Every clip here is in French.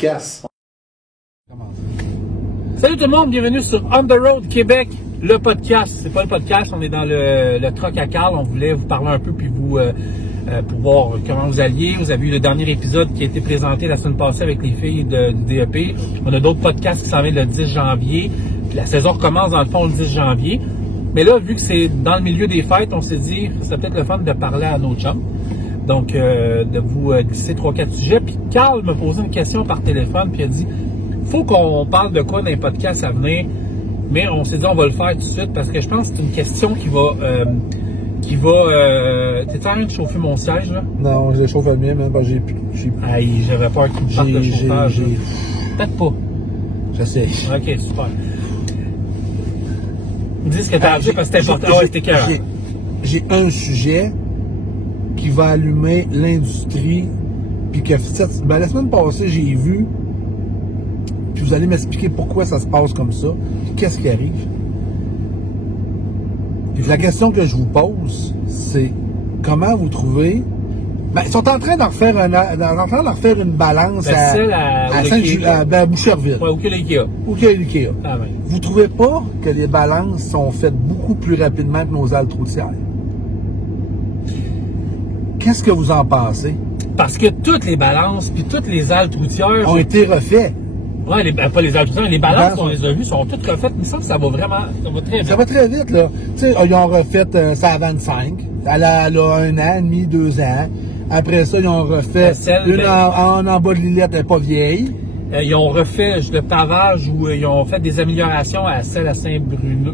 podcast. Salut tout le monde, bienvenue sur On the Road Québec, le podcast. C'est pas le podcast, on est dans le truck à Carl. On voulait vous parler un peu puis vous pour voir comment vous alliez. Vous avez vu le dernier épisode qui a été présenté la semaine passée avec les filles du DEP. On a d'autres podcasts qui s'en viennent le 10 janvier. Puis la saison recommence dans le fond le 10 janvier. Mais là, vu que c'est dans le milieu des fêtes, on s'est dit que c'est peut-être le fun de parler à nos chums. Donc, de vous glisser 3-4 sujets. Puis Carl me posait une question par téléphone, puis il a dit faut qu'on parle de quoi dans les podcasts à venir, mais on s'est dit on va le faire tout de suite parce que je pense que c'est une question qui va t'es en train de chauffer mon siège là? Non, je chauffe le mien, même pas j'ai Aïe, j'avais peur qu'il parte le chauffage. Peut-être pas. J'essaie. Ok, super. Dis ce que t'as dit parce que c'était important. Ouais, c'était clair. J'ai un sujet qui va allumer l'industrie, puis que la semaine passée, j'ai vu. Puis vous allez m'expliquer pourquoi ça se passe comme ça, puis qu'est-ce qui arrive. La question que je vous pose, c'est comment vous trouvez. Ben, ils sont en train d'en refaire une balance à Boucherville. Ouais, ou que l'IKEA. Ah, ben. Vous trouvez pas que les balances sont faites beaucoup plus rapidement que nos haltes routières? Qu'est-ce que vous en pensez? Parce que toutes les balances puis toutes les haltes routières ont été refaites. Ouais, pas les haltes routières, les balances, on les a vues, sont toutes refaites. Mais ça va vraiment, ça va très vite. Ça va très vite, là. Tu sais, ils ont refait ça à 25. Elle a 1 an et demi, 2 ans. Après ça, ils ont refait en bas de l'îlette, elle n'est pas vieille. Ils ont refait le pavage où ils ont fait des améliorations à celle à Saint-Bruno,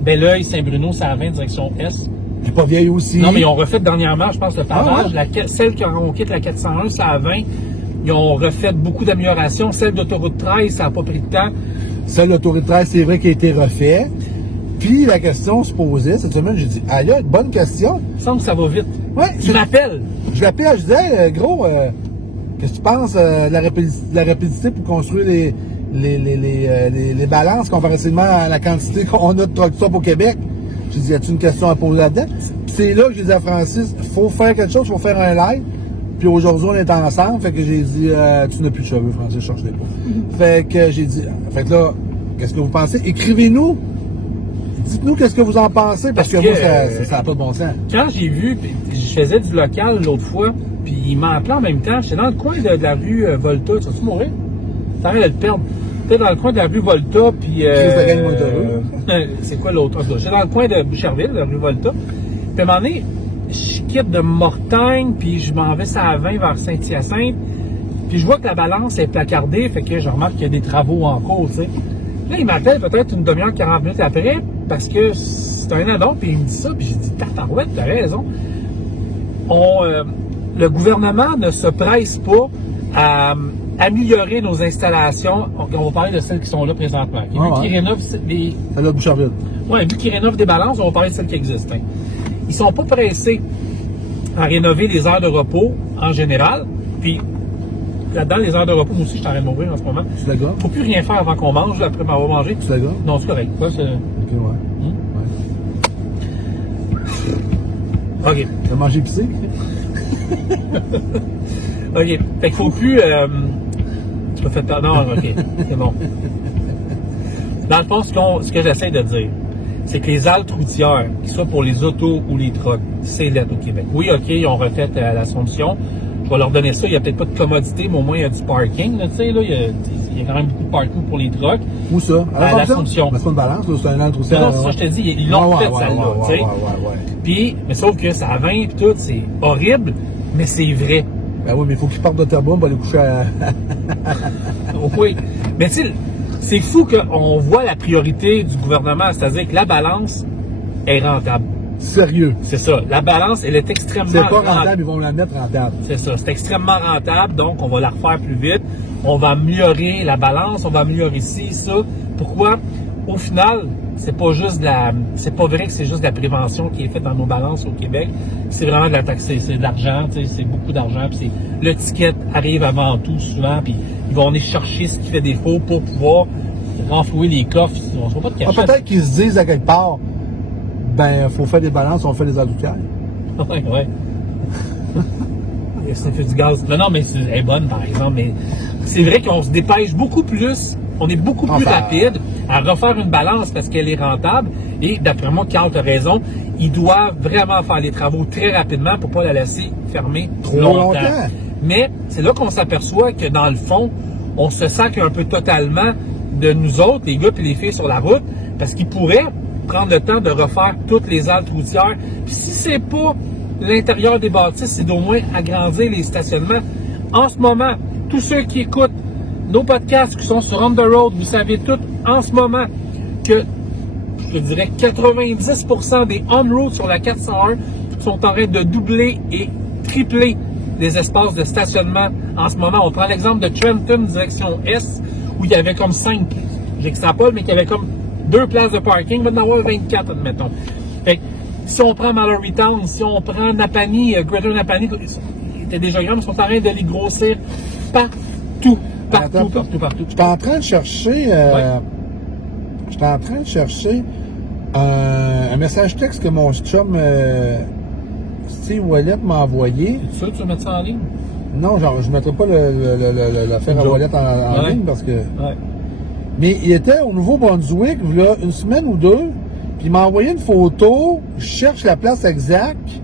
Belleuil, Saint-Bruno, c'est à 20 direction Est. Elle n'est pas vieille aussi. Non, mais ils ont refait dernièrement, je pense, le pavage. Celle qu'on quitte la 401, c'est à 20. Ils ont refait beaucoup d'améliorations. Celle d'autoroute 13, ça n'a pas pris de temps. Celle d'autoroute 13, c'est vrai qu'elle a été refait. Puis la question se posait, cette semaine, j'ai dit, aïe, bonne question. Il me semble que ça va vite. Ouais. Tu m'appelles. Je l'appelle, je disais, gros, qu'est-ce que tu penses de la rapidité pour construire les balances comparativement à la quantité qu'on a de truck stop au Québec? J'ai dit, y a-t-il une question à poser là-dedans? Puis c'est là que j'ai dit à Francis, faut faire quelque chose, faut faire un live. Puis aujourd'hui, on est ensemble, fait que j'ai dit, tu n'as plus de cheveux, Francis, je cherche les pas. Fait que j'ai dit, fait que là, qu'est-ce que vous pensez? Écrivez-nous. Dites-nous qu'est-ce que vous en pensez, parce que moi, ça n'a pas de bon sens. Quand j'ai vu, je faisais du local l'autre fois, puis il m'a appelé en même temps, j'étais dans le coin de la rue Volta, tu vas-tu mourir? T'arrêtes de le perdre. J'étais dans le coin de la rue Volta, puis... c'est quoi l'autre? J'étais dans le coin de Boucherville, de la rue Volta, puis à un moment donné, je quitte de Mortagne, puis je m'en vais à 20 vers Saint-Hyacinthe, puis je vois que la balance est placardée, fait que je remarque qu'il y a des travaux en cours, tu sais. Là, il m'appelle peut-être une demi-heure, 40 minutes après, parce que c'est un addon, puis il me dit ça, puis j'ai dit, tabarouette, t'as raison. Le gouvernement ne se presse pas à améliorer nos installations. On va parler de celles qui sont là présentement. Vu qu'ils rénovent les... Celle de Boucherville. Oui, vu qu'ils rénovent des balances, on va parler de celles qui existent. Hein. Ils sont pas pressés à rénover les heures de repos en général, puis là-dedans, les heures de repos, moi aussi, je suis en train de mourir en ce moment. Tu d'accord? Faut plus rien faire avant qu'on mange, après m'avoir mangé. Tu d'accord? Non, c'est correct. Ça, c'est... Ok, ouais. OK. T'as mangé épicé? OK. Fait qu'il faut plus... Tu m'as fait peur. Non, OK. C'est bon. Dans le fond, ce que j'essaie de dire, c'est que les haltes routières, qu'ils soient pour les autos ou les trucks, c'est l'aide au Québec. Oui, OK, ils ont refait l'Assomption. Je vais leur donner ça. Il n'y a peut-être pas de commodité, mais au moins, il y a du parking. Tu sais, là, il y a quand même beaucoup de parking pour les trucks. Où ça? À l'Assomption. Mais c'est pas une balance, là, c'est un halte routière. Non, c'est ça, je te dis. Ils l'ont fait, celle-là. Tu sais. Puis, mais sauf que ça a 20 et tout, c'est horrible, mais c'est vrai. Ben oui, mais il faut qu'ils partent de Terrebonne pour aller coucher à... Oui. Mais tu sais, c'est fou qu'on voit la priorité du gouvernement, c'est-à-dire que la balance est rentable. Sérieux. C'est ça. La balance, elle est extrêmement rentable. C'est pas rentable, ils vont la mettre rentable. C'est ça. C'est extrêmement rentable, donc on va la refaire plus vite. On va améliorer la balance, on va améliorer ci, ça. Pourquoi? Au final, c'est pas vrai que c'est juste de la prévention qui est faite dans nos balances au Québec. C'est vraiment de la taxe, c'est de l'argent, tu sais, c'est beaucoup d'argent. Puis le ticket arrive avant tout souvent, puis ils vont aller chercher ce qui fait défaut pour pouvoir renflouer les coffres. On ne sera pas de cachette. Peut-être qu'ils se disent à quelque part, ben, faut faire des balances, on fait des adoucaires. Ouais. sniffer du gaz. Non, mais elle est bonne, par exemple. Mais c'est vrai qu'on se dépêche beaucoup plus. On est beaucoup plus rapide à refaire une balance parce qu'elle est rentable. Et d'après moi, Carl a raison. Il doit vraiment faire les travaux très rapidement pour ne pas la laisser fermer trop longtemps. Mais c'est là qu'on s'aperçoit que dans le fond, on se sac un peu totalement de nous autres, les gars et les filles sur la route, parce qu'ils pourraient prendre le temps de refaire toutes les haltes routières. Puis si c'est pas l'intérieur des bâtisses, c'est d'au moins agrandir les stationnements. En ce moment, tous ceux qui écoutent nos podcasts qui sont sur On The Road, vous savez tous en ce moment que, je dirais, 90% des on-road sur la 401 sont en train de doubler et tripler les espaces de stationnement. En ce moment, on prend l'exemple de Trenton, direction Est, où il y avait comme 5, j'extrapole, mais qu'il y avait comme 2 places de parking, il va en avoir 24, admettons. Fait que, si on prend Mallorytown, si on prend Napanee, Greater Napanee, les diagrammes sont en train de les grossir partout. J'étais en train de chercher, un message texte que mon chum Steve Wallet m'a envoyé. Es-tu sûr que tu vas mettre ça en ligne? Non, genre, je ne mettrai pas l'affaire à Wallet en ligne parce que... Ouais. Mais il était au Nouveau-Brunswick, il y a une semaine ou deux, puis il m'a envoyé une photo, je cherche la place exacte,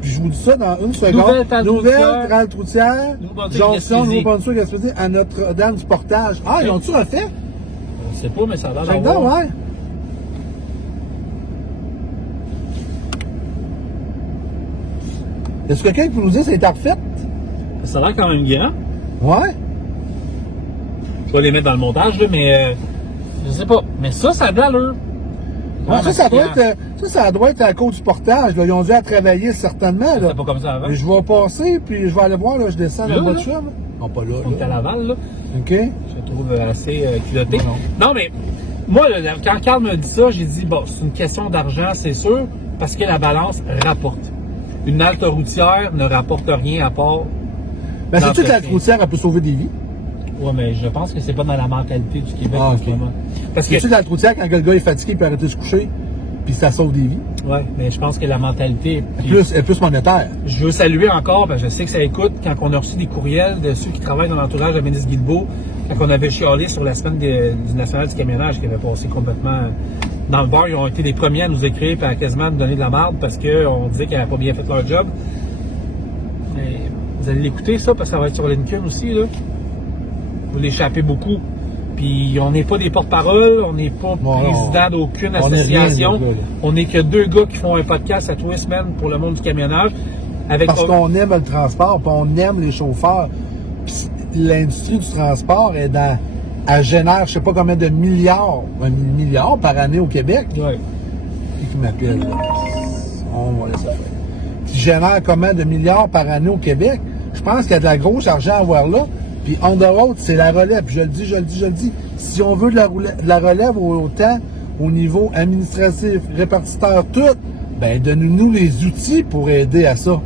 puis je vous dis ça dans une seconde. Nouvelle halte routière, jonction Nouveau-Brunswick, Gaspésie, à Notre-Dame du Portage. Ah, ils ont-tu refait? Je sais pas, mais ça a l'air d'avoir. Ouais. Est-ce que quelqu'un peut nous dire si ça a été refait? Ça a l'air quand même grand. Ouais. Je vais les mettre dans le montage, là, mais je sais pas. Mais ça a de l'allure. Ouais, ça doit être à cause du portage. Là. Ils ont dû à travailler certainement. C'était pas comme ça avant. Mais je vais passer, puis je vais aller voir, là, je descends dans le voiture. Là. Non, pas là. On est à Laval, là. OK. Je trouve assez culotté. Non, mais moi, là, quand Carl me dit ça, j'ai dit, bon, c'est une question d'argent, c'est sûr, parce que la balance rapporte. Une halte routière ne rapporte rien à part... Mais c'est-tu que la halte routière, elle peut sauver des vies? Oui, mais je pense que c'est pas dans la mentalité du Québec en ce moment. Parce que c'est-tu la halte routière, quand le gars est fatigué, il peut arrêter de se coucher, puis ça sauve des vies? Oui, mais je pense que la mentalité... est plus monétaire. Je veux saluer encore, parce que je sais que ça écoute, quand on a reçu des courriels de ceux qui travaillent dans l'entourage de Ménis Guilbeault, quand on avait chialé sur la semaine du National du camionnage qui avait passé complètement dans le bar, ils ont été les premiers à nous écrire et à quasiment nous donner de la merde parce qu'on disait qu'ils n'avaient pas bien fait leur job. Mais vous allez l'écouter ça, parce que ça va être sur LinkedIn aussi, là. Vous l'échappez beaucoup. Puis on n'est pas des porte-parole, on n'est pas président d'aucune association. On n'est que 2 gars qui font un podcast à tous les semaines pour le monde du camionnage. Parce qu'on aime le transport, puis on aime les chauffeurs. Puis l'industrie du transport elle génère, je sais pas combien de milliards, par année au Québec. Oui. Qui m'appelle? On va laisser faire. Qui génère combien de milliards par année au Québec? Je pense qu'il y a de la grosse argent à avoir là. Puis On The Road, c'est la relève. Puis je le dis. Si on veut de la relève autant au niveau administratif, répartiteur, tout, ben donnez-nous les outils pour aider à ça.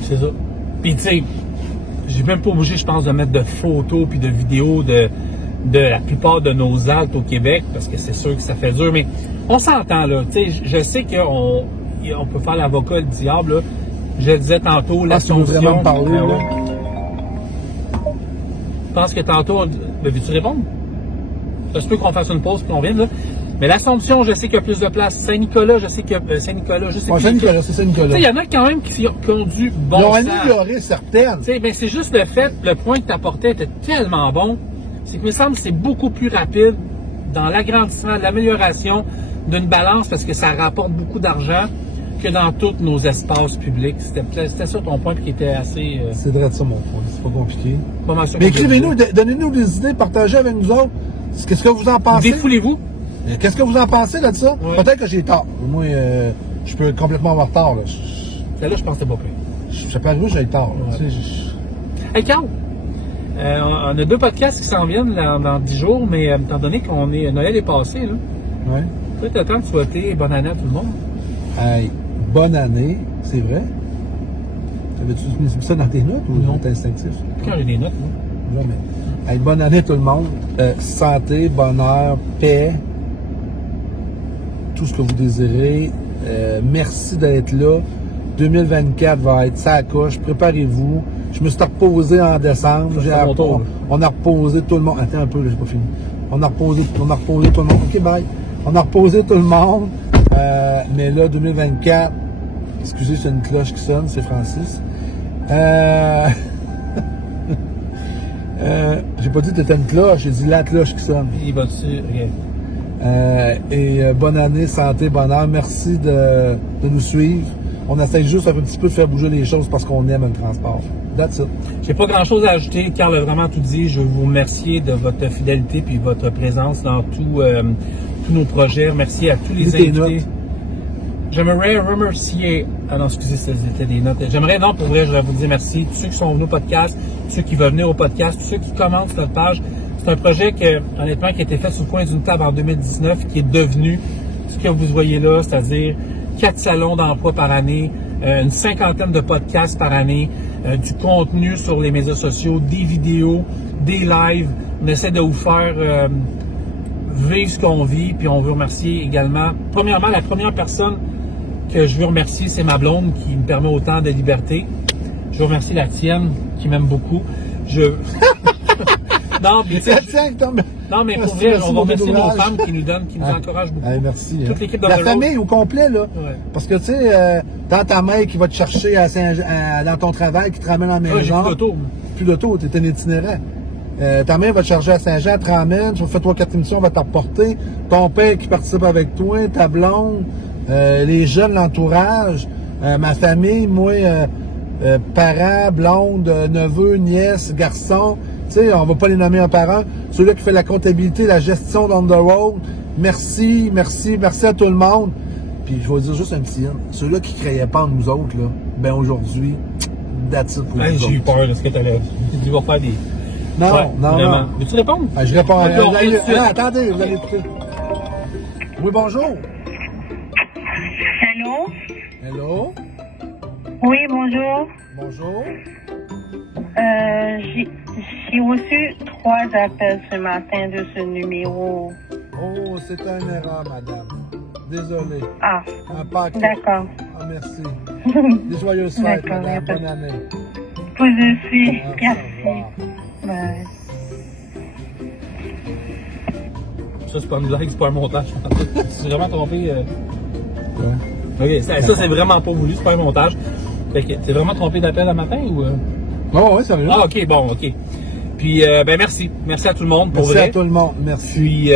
C'est ça. Puis tu sais, j'ai même pas obligé, je pense, de mettre de photos puis de vidéos de la plupart de nos haltes au Québec, parce que c'est sûr que ça fait dur, mais on s'entend là. Tu sais, je sais qu'on peut faire l'avocat du diable, là. Je le disais tantôt, l'Assomption. Je pense que tantôt, veux-tu répondre? Ça se peut qu'on fasse une pause et qu'on vienne là. Mais l'Assomption, je sais qu'il y a plus de place. Saint-Nicolas, je sais qu'il y a Saint-Nicolas. Je sais Saint-Nicolas, c'est Saint-Nicolas. Il y en a quand même qui ont du bon sens. Ils ont amélioré certaines. Ben, c'est juste le point que tu apportais était tellement bon. C'est que me semble que c'est beaucoup plus rapide dans l'agrandissement, l'amélioration d'une balance parce que ça rapporte beaucoup d'argent que dans tous nos espaces publics. C'était ça ton point qui était assez... C'est vrai de ça mon point, c'est pas compliqué. Mais écrivez-nous, donnez-nous des idées, partagez avec nous autres. Qu'est-ce que vous en pensez? Défoulez-vous. Qu'est-ce que vous en pensez de ça? Ouais. Peut-être que j'ai tort. Moi, je peux complètement avoir tort. Là, je pense que t'es pas prêt. Ça peut arriver que j'ai tort. Ouais. Hey Carl, on a 2 podcasts qui s'en viennent là, dans 10 jours, mais étant donné qu'on est Noël est passé, là. Ouais. Peut-être le temps de souhaiter bonne année à tout le monde. Hey, bonne année, c'est vrai. Avais-tu mis ça dans tes notes ou non, t'es instinctif? Quand j'ai des notes, moi. Jamais. Hey, bonne année à tout le monde. Santé, bonheur, paix, tout ce que vous désirez. Merci d'être là. 2024 va être ça à couche. Préparez-vous. Je me suis reposé en décembre. On a reposé tout le monde. Attends un peu, là, j'ai pas fini. On a reposé tout le monde. OK, bye. On a reposé tout le monde. Mais là, 2024, excusez, c'est une cloche qui sonne, c'est Francis. J'ai pas dit que t'étais une cloche, j'ai dit la cloche qui sonne. Il va dessus, ok. Bonne année, santé, bonheur. Merci de nous suivre. On essaie juste un petit peu de faire bouger les choses parce qu'on aime le transport. That's it. J'ai pas grand chose à ajouter. Carl a vraiment tout dit. Je veux vous remercier de votre fidélité puis votre présence dans tous nos projets. Merci à tous les invités. J'aimerais remercier. Ah non, excusez, c'était des notes. J'aimerais, non, pour vrai, je voudrais vous dire merci. Tous ceux qui sont venus au podcast, tous ceux qui veulent venir au podcast, tous ceux qui commentent notre page. C'est un projet que, honnêtement, qui a été fait sur le coin d'une table en 2019, qui est devenu ce que vous voyez là, c'est-à-dire 4 salons d'emploi par année, une 50aine de podcasts par année, du contenu sur les médias sociaux, des vidéos, des lives. On essaie de vous faire vivre ce qu'on vit, puis on veut remercier également. Premièrement, la première personne que je veux remercier, c'est ma blonde qui me permet autant de liberté. Je veux remercier la tienne qui m'aime beaucoup. Non, mais non, mais pour vrai, on va remercier nos femmes qui nous donnent, qui nous encouragent beaucoup. Merci. Toute l'équipe de la famille au complet, là. Ouais. Parce que, tu sais, tant ta mère qui va te chercher dans ton travail, qui te ramène en maison. J'ai plus d'auto. Plus d'auto, t'es un itinérant. Ta mère va te charger à Saint-Jean, te ramène, tu vas faire 3-4 émissions, on va te reporter. Ton père qui participe avec toi, ta blonde, les jeunes, l'entourage, ma famille, moi, parents, blonde, neveux, nièces, garçons. Tu sais, on va pas les nommer un par un. Celui-là qui fait la comptabilité, la gestion d'on the road. Merci à tout le monde. Puis je vais vous dire juste un petit ceux-là qui ne croyaient pas en nous autres, là, ben aujourd'hui, that's it pour J'ai eu peur de ce que tu allais. Tu vas faire des. Non, ouais, non. Veux-tu répondre? Je réponds à non, attendez, vous allez écouter. Oui, bonjour. Allô? Hello? Oui, bonjour. Bonjour. J'ai reçu 3 appels ce matin de ce numéro. Oh, c'est une erreur, madame. Désolé. Ah, Un paquet. d'accord. Ah, merci. Des joyeuses fêtes, madame. Bonne année. Vous aussi. Ah, Merci. Bye. Ça, c'est pas une blague, c'est pas un montage. Tu t'es vraiment trompé. Ouais. Ok, ça c'est vraiment pas voulu, c'est pas un montage. Fait que t'es vraiment trompé d'appel le matin ou. Oh, oui, ça va. Ah, ok, bon, ok. Puis, ben merci. Merci à tout le monde pour merci vrai. Merci à tout le monde. Merci. Puis,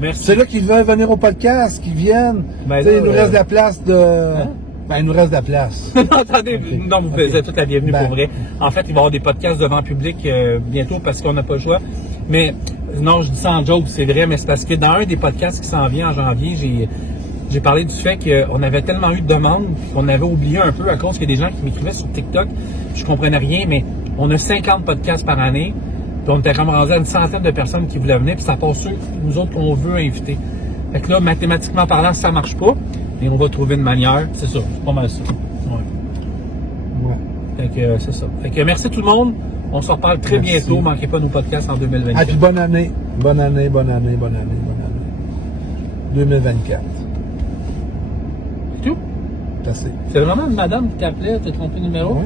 merci. C'est là qui veulent venir au podcast, qui viennent. Ben, il nous reste de la place de. Hein? Ben, il nous reste de la place. Non, attendez, okay. Non, vous êtes toute la bienvenue pour vrai. En fait, il va y avoir des podcasts devant public bientôt parce qu'on n'a pas le choix. Mais, non, je dis ça en joke, c'est vrai, mais c'est parce que dans un des podcasts qui s'en vient en janvier, j'ai parlé du fait qu'on avait tellement eu de demandes qu'on avait oublié un peu à cause qu'il y a des gens qui m'écrivaient sur TikTok. Je comprenais rien, mais on a 50 podcasts par année. Puis on était comme rendu à une centaine de personnes qui voulaient venir. Puis ça passe ceux, nous autres, qu'on veut inviter. Fait que là, mathématiquement parlant, ça marche pas. Mais on va trouver une manière. C'est ça, c'est pas mal ça. Ouais. Fait que c'est ça. Fait que merci tout le monde. On se reparle très bientôt. Manquez pas nos podcasts en 2024. Ah, puis bonne année. Bonne année, bonne année, bonne année, bonne année. 2024. C'est tout? C'est assez. C'est vraiment une madame qui t'appelait, t'as trompé le numéro? Ouais.